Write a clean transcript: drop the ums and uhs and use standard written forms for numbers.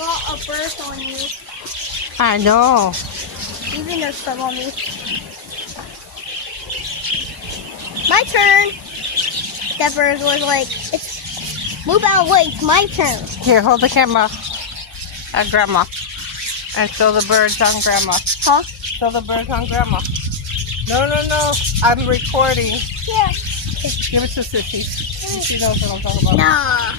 lot of birds on you. I know. Even there's some on me. My turn. That bird was like, move out of the way, it's my turn. Here, hold the camera at Grandma. And show the birds on Grandma. Huh? Show the birds on Grandma. No. I'm recording. Yeah. Give it to Sissy. She knows what I'm talking about. Nah.